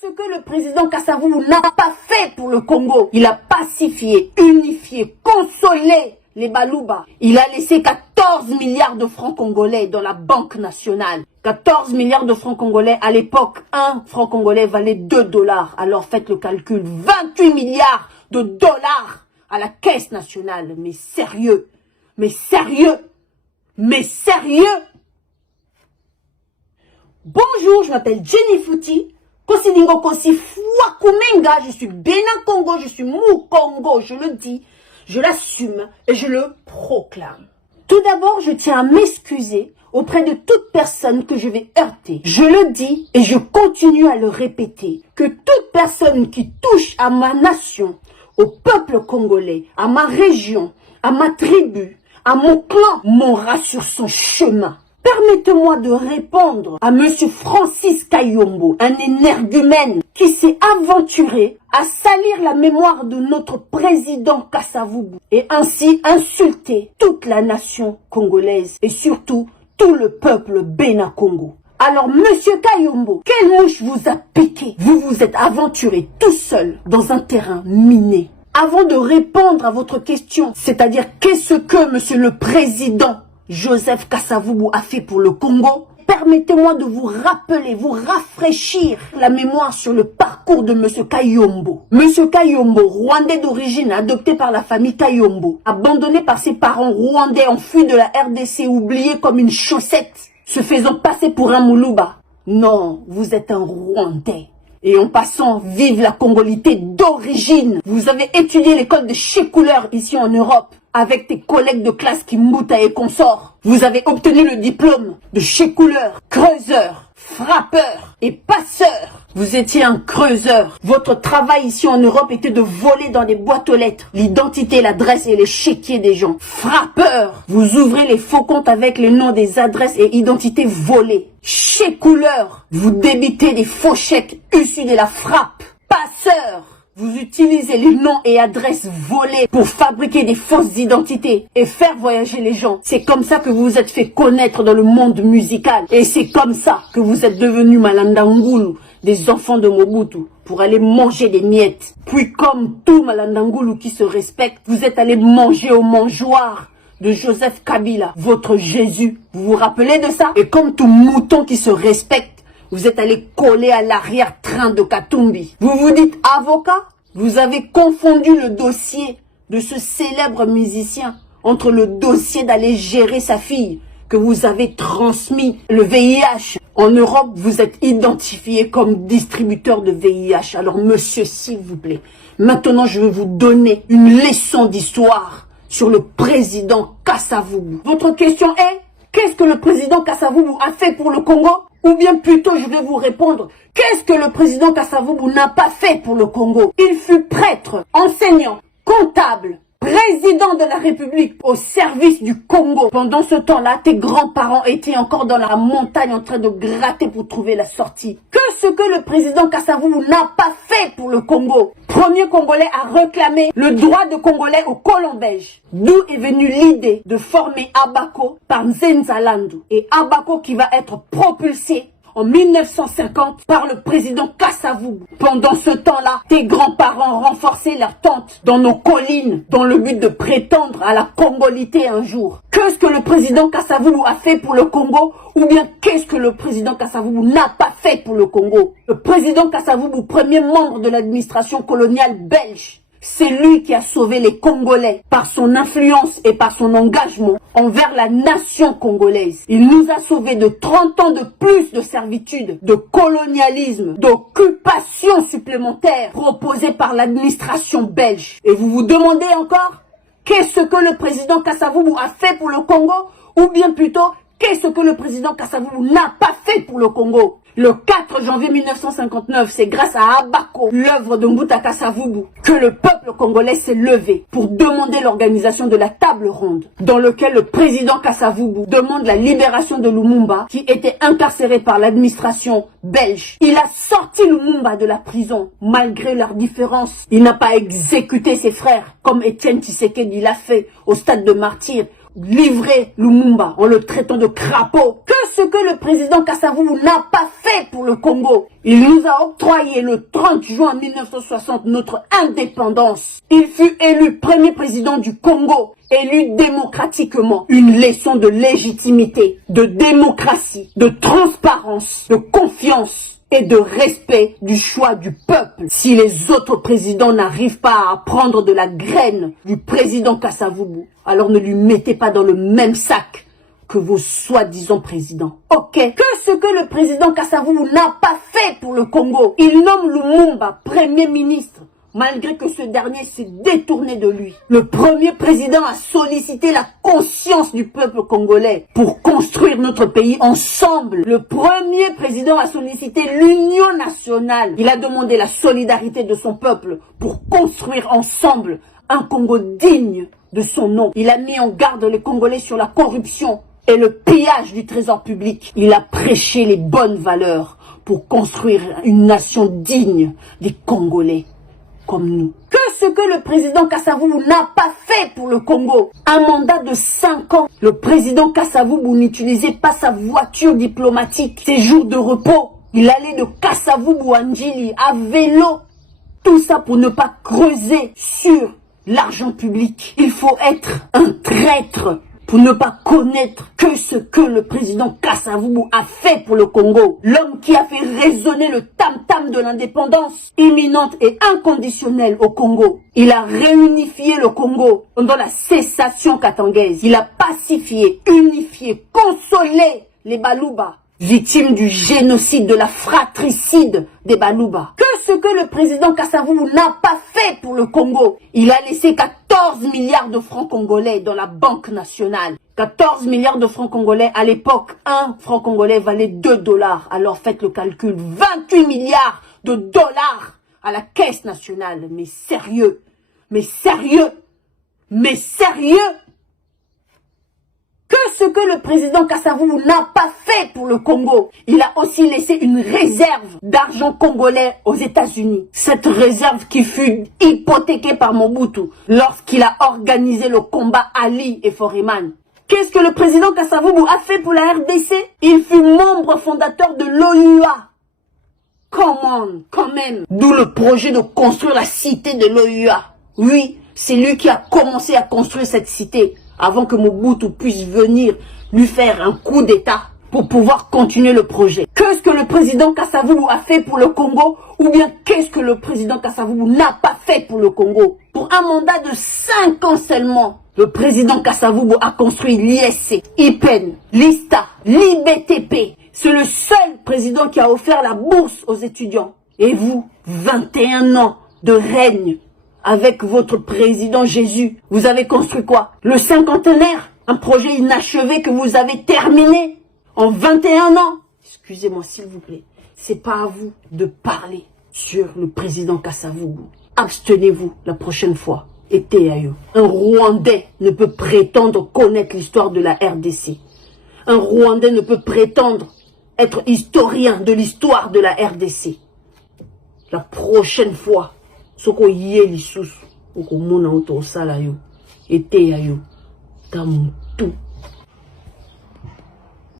Ce que le président Kasavubu n'a pas fait pour le Congo, il a pacifié, unifié, consolé les Balouba. Il a laissé 14 milliards de francs congolais dans la Banque nationale. 14 milliards de francs congolais, à l'époque, un franc congolais valait 2 dollars. Alors faites le calcul, 28 milliards de dollars à la caisse nationale. Mais sérieux, mais sérieux, mais sérieux. Bonjour, je m'appelle Jenny Fouti. Kosidingo Kosi Fouakumenga, je suis Bénin Congo, je suis Mou Congo, je le dis, je l'assume et je le proclame. Tout d'abord, je tiens à m'excuser auprès de toute personne que je vais heurter. Je le dis et je continue à le répéter, que toute personne qui touche à ma nation, au peuple congolais, à ma région, à ma tribu, à mon clan, mourra sur son chemin. Permettez-moi de répondre à Monsieur Francis Kayombo, un énergumène qui s'est aventuré à salir la mémoire de notre président Kasavubu et ainsi insulter toute la nation congolaise et surtout tout le peuple Bénin-Congo. Alors Monsieur Kayombo, quelle mouche vous a piqué? Vous vous êtes aventuré tout seul dans un terrain miné. Avant de répondre à votre question, c'est-à-dire qu'est-ce que Monsieur le Président Joseph Kasavubu a fait pour le Congo, permettez-moi de vous rappeler, vous rafraîchir la mémoire sur le parcours de Monsieur Kayombo. Monsieur Kayombo, rwandais d'origine, adopté par la famille Kayombo, abandonné par ses parents rwandais, enfui de la RDC, oublié comme une chaussette, se faisant passer pour un Moulouba. Non, vous êtes un Rwandais. Et en passant, vive la congolité d'origine. Vous avez étudié l'école de Checouleur ici en Europe, avec tes collègues de classe qui Mbouta et consorts. Vous avez obtenu le diplôme de Checouleur, creuseur, frappeur et passeur. Vous étiez un creuseur. Votre travail ici en Europe était de voler dans des boîtes aux lettres l'identité, l'adresse et les chéquiers des gens. Frappeur. Vous ouvrez les faux comptes avec les noms des adresses et identités volées. Checouleur. Vous débitez des faux chèques issus de la frappe. Passeur. Vous utilisez les noms et adresses volés pour fabriquer des fausses identités et faire voyager les gens. C'est comme ça que vous vous êtes fait connaître dans le monde musical. Et c'est comme ça que vous êtes devenus Malandangulu, des enfants de Mobutu, pour aller manger des miettes. Puis comme tout Malandangulu qui se respecte, vous êtes allé manger au mangeoir de Joseph Kabila, votre Jésus. Vous vous rappelez de ça? Et comme tout mouton qui se respecte, vous êtes allé coller à l'arrière-train de Katumbi. Vous vous dites avocat? Vous avez confondu le dossier de ce célèbre musicien entre le dossier d'aller gérer sa fille que vous avez transmis le VIH. En Europe, vous êtes identifié comme distributeur de VIH. Alors monsieur, s'il vous plaît, maintenant je vais vous donner une leçon d'histoire sur le président Kasavubu. Votre question est, qu'est-ce que le président Kasavubu a fait pour le Congo? Ou bien plutôt, je vais vous répondre, qu'est-ce que le président Kasavubu n'a pas fait pour le Congo? Il fut prêtre, enseignant, comptable, président de la République au service du Congo. Pendant ce temps-là, tes grands-parents étaient encore dans la montagne en train de gratter pour trouver la sortie. Qu'est-ce que le président Kasavubu n'a pas fait pour le Congo? Premier Congolais à réclamer le droit de Congolais au colon belge. D'où est venue l'idée de former Abako par Nzenzalandu. Et Abako qui va être propulsé en 1950 par le président Kasavubu. Pendant ce temps-là, tes grands-parents renforçaient leur tente dans nos collines dans le but de prétendre à la congolité un jour. Qu'est-ce que le président Kasavubu a fait pour le Congo? Ou bien qu'est-ce que le président Kasavubu n'a pas fait pour le Congo? Le président Kasavubu, premier membre de l'administration coloniale belge, c'est lui qui a sauvé les Congolais par son influence et par son engagement envers la nation congolaise. Il nous a sauvés de 30 ans de plus de servitude, de colonialisme, d'occupation supplémentaire proposée par l'administration belge. Et vous vous demandez encore, qu'est-ce que le président Kasavubu a fait pour le Congo? Ou bien plutôt, qu'est-ce que le président Kasavubu n'a pas fait pour le Congo? Le 4 janvier 1959, c'est grâce à Abako, l'œuvre de Mbouta Kasavubu, que le peuple congolais s'est levé pour demander l'organisation de la table ronde, dans lequel le président Kasavubu demande la libération de Lumumba, qui était incarcéré par l'administration belge. Il a sorti Lumumba de la prison, malgré leurs différences. Il n'a pas exécuté ses frères, comme Étienne Tshisekedi l'a fait au stade de martyr, livré Lumumba en le traitant de crapaud. Que ce que le président Kasavubu n'a pas fait pour le Congo. Il nous a octroyé le 30 juin 1960 notre indépendance. Il fut élu premier président du Congo, élu démocratiquement. Une leçon de légitimité, de démocratie, de transparence, de confiance et de respect du choix du peuple. Si les autres présidents n'arrivent pas à prendre de la graine du président Kasavubu, alors ne lui mettez pas dans le même sac que vos soi-disant présidents. Ok. Que ce que le président Kasavubu n'a pas fait pour le Congo. Il nomme Lumumba premier ministre, malgré que ce dernier s'est détourné de lui. Le premier président a sollicité la conscience du peuple congolais pour construire notre pays ensemble. Le premier président a sollicité l'union nationale. Il a demandé la solidarité de son peuple pour construire ensemble un Congo digne de son nom. Il a mis en garde les Congolais sur la corruption et le pillage du trésor public. Il a prêché les bonnes valeurs pour construire une nation digne des Congolais comme nous. Que ce que le président Kasavubu n'a pas fait pour le Congo. Un mandat de 5 ans. Le président Kasavubu n'utilisait pas sa voiture diplomatique. Ses jours de repos, il allait de Kasavubu à Njili à vélo. Tout ça pour ne pas creuser sur l'argent public. Il faut être un traître pour ne pas connaître que ce que le président Kasavubu a fait pour le Congo. L'homme qui a fait résonner le tam-tam de l'indépendance imminente et inconditionnelle au Congo. Il a réunifié le Congo pendant la cessation katangaise. Il a pacifié, unifié, consolé les Baluba, victimes du génocide, de la fratricide des Baluba. Que ce que le président Kasavubu n'a pas fait pour le Congo. Il a laissé 14 milliards de francs congolais dans la Banque nationale. 14 milliards de francs congolais, à l'époque, 1 franc congolais valait 2 dollars. Alors faites le calcul, 28 milliards de dollars à la caisse nationale. Mais sérieux, mais sérieux, mais sérieux. Que ce que le président Kasavubu n'a pas fait pour le Congo. Il a aussi laissé une réserve d'argent congolais aux États-Unis. Cette réserve qui fut hypothéquée par Mobutu lorsqu'il a organisé le combat Ali et Foreman. Qu'est-ce que le président Kasavubu a fait pour la RDC? Il fut membre fondateur de l'OUA. Quand même. D'où le projet de construire la cité de l'OUA. Oui, c'est lui qui a commencé à construire cette cité avant que Mobutu puisse venir lui faire un coup d'état pour pouvoir continuer le projet. Qu'est-ce que le président Kasavubu a fait pour le Congo? Ou bien qu'est-ce que le président Kasavubu n'a pas fait pour le Congo? Pour un mandat de 5 ans seulement, le président Kasavubu a construit l'ISC, IPEN, l'ISTA, l'IBTP. C'est le seul président qui a offert la bourse aux étudiants. Et vous, 21 ans de règne avec votre président Jésus, vous avez construit quoi? Le cinquantenaire, un projet inachevé que vous avez terminé en 21 ans. Excusez-moi s'il vous plaît, c'est pas à vous de parler sur le président Kasavubu. Abstenez-vous la prochaine fois. Un Rwandais ne peut prétendre connaître l'histoire de la RDC. Un Rwandais ne peut prétendre être historien de l'histoire de la RDC. La prochaine fois, soko yé lisusu, oko mona oto sala yo, ete ya yo, tamutu.